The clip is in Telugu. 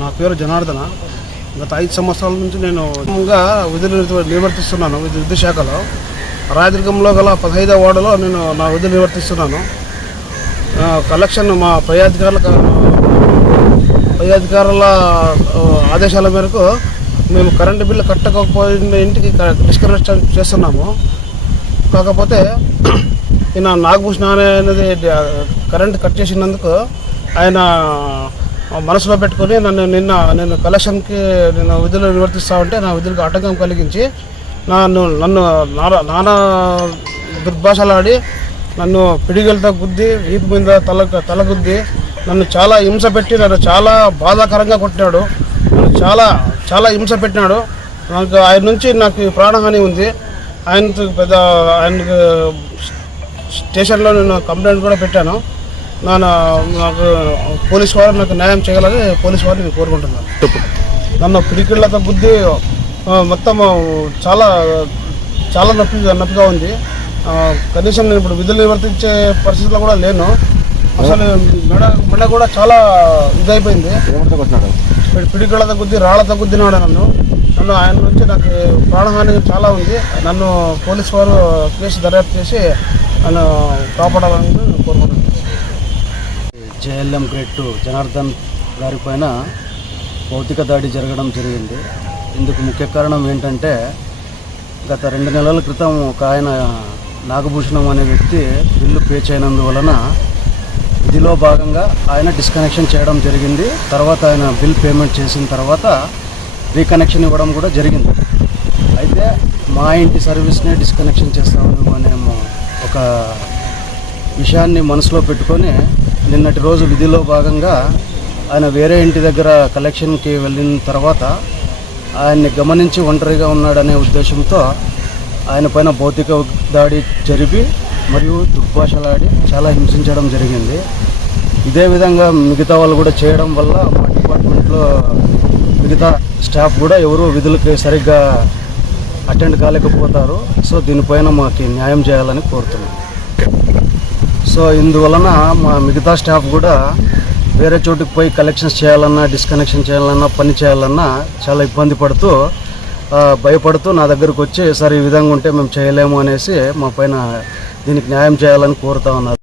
నా పేరు జనార్దన. గత ఐదు సంవత్సరాల నుంచి నేను విధులు నిర్వర్తిస్తున్నాను విద్యుత్ శాఖలో రాయదుర్గంలో గల పదహైదో వార్డులో నేను నా విధులు నిర్వర్తిస్తున్నాను. కలెక్షన్ మా పై అధికారుల పై అధికారుల ఆదేశాల మేరకు మేము కరెంటు బిల్లు కట్టకపోయిన ఇంటికి డిస్కరెక్ట్ డిస్కనెక్షన్ చేస్తున్నాము. కాకపోతే ఈయన నాగభూషణ అనేది కరెంట్ కట్ చేసినందుకు ఆయన మనసులో పెట్టుకొని నన్ను నిన్న నేను కలెక్షన్కి నేను విధులు నిర్వర్తిస్తా ఉంటే నా విధులకు ఆటంకం కలిగించి నన్ను నన్ను నానా నానా దుర్భాషలాడి నన్ను పిడిగలతో గుద్ది వీపు మీద తల తలగుద్ది నన్ను చాలా హింస పెట్టి నన్ను చాలా బాధాకరంగా కొట్టినాడు. నన్ను చాలా చాలా హింస పెట్టినాడు. నాకు ఆయన నుంచి నాకు ప్రాణహాని ఉంది. ఆయనతో పెద్ద ఆయనకు స్టేషన్లో నేను కంప్లైంట్ కూడా పెట్టాను. నేను నాకు పోలీస్ వారు నాకు న్యాయం చేయగలని పోలీస్ వారిని నేను కోరుకుంటున్నాను నన్ను పిడికిళ్ళతో బుద్ధి మొత్తం చాలా చాలా నొప్పి నొప్పిగా ఉంది. కనీసం నేను ఇప్పుడు విధులు నిర్వర్తించే పరిస్థితిలో కూడా లేను. అసలు మెడ మెడ కూడా చాలా ఇదైపోయింది. ఏమంటే కొట్టినాడు? పిడి- పిడికిళ్ళతో గుద్ది రాళ్ళతో గుద్దినాడు నన్ను. నన్ను ఆయన నుంచి నాకు ప్రాణహాని చాలా ఉంది. నన్ను పోలీస్ వారు కేసు దర్యాప్తు చేసి నన్ను కాపాడాలని కోరుకుంటున్నాను. జేఎల్ఎం గ్రేడ్ టూ జనార్దన్ గారి పైన భౌతిక దాడి జరగడం జరిగింది. ఇందుకు ముఖ్య కారణం ఏంటంటే గత రెండు నెలల క్రితం ఒక ఆయన నాగభూషణం అనే వ్యక్తి బిల్లు పే చేయనందువలన ఇదిలో భాగంగా ఆయన డిస్కనెక్షన్ చేయడం జరిగింది. తర్వాత ఆయన బిల్ పేమెంట్ చేసిన తర్వాత రీకనెక్షన్ ఇవ్వడం కూడా జరిగింది. అయితే మా ఇంటి సర్వీస్నే డిస్కనెక్షన్ చేస్తామని మేము ఒక విషయాన్ని మనసులో పెట్టుకొని నిన్నటి రోజు విధిలో భాగంగా ఆయన వేరే ఇంటి దగ్గర కలెక్షన్కి వెళ్ళిన తర్వాత ఆయన్ని గమనించి ఒంటరిగా ఉన్నాడనే ఉద్దేశంతో ఆయన పైన భౌతిక దాడి జరిపి మరియు దుర్భాషలాడి చాలా హింసించడం జరిగింది. ఇదే విధంగా మిగతా వాళ్ళు కూడా చేయడం వల్ల మా డిపార్ట్మెంట్లో మిగతా స్టాఫ్ కూడా ఎవరు విధులకి సరిగ్గా అటెండ్ కాలేకపోతారు. సో దీనిపైన మాకు న్యాయం చేయాలని కోరుతున్నాం. సో ఇందువలన మా మిగతా స్టాఫ్ కూడా వేరే చోటుకు పోయి కలెక్షన్స్ చేయాలన్నా డిస్కనెక్షన్ చేయాలన్నా పని చేయాలన్నా చాలా ఇబ్బంది పడుతూ భయపడుతూ నా దగ్గరకు వచ్చి సార్ ఈ విధంగా ఉంటే మేము చేయలేము అనేసి మా పైన దీనికి న్యాయం చేయాలని కోరుతా ఉన్నారు.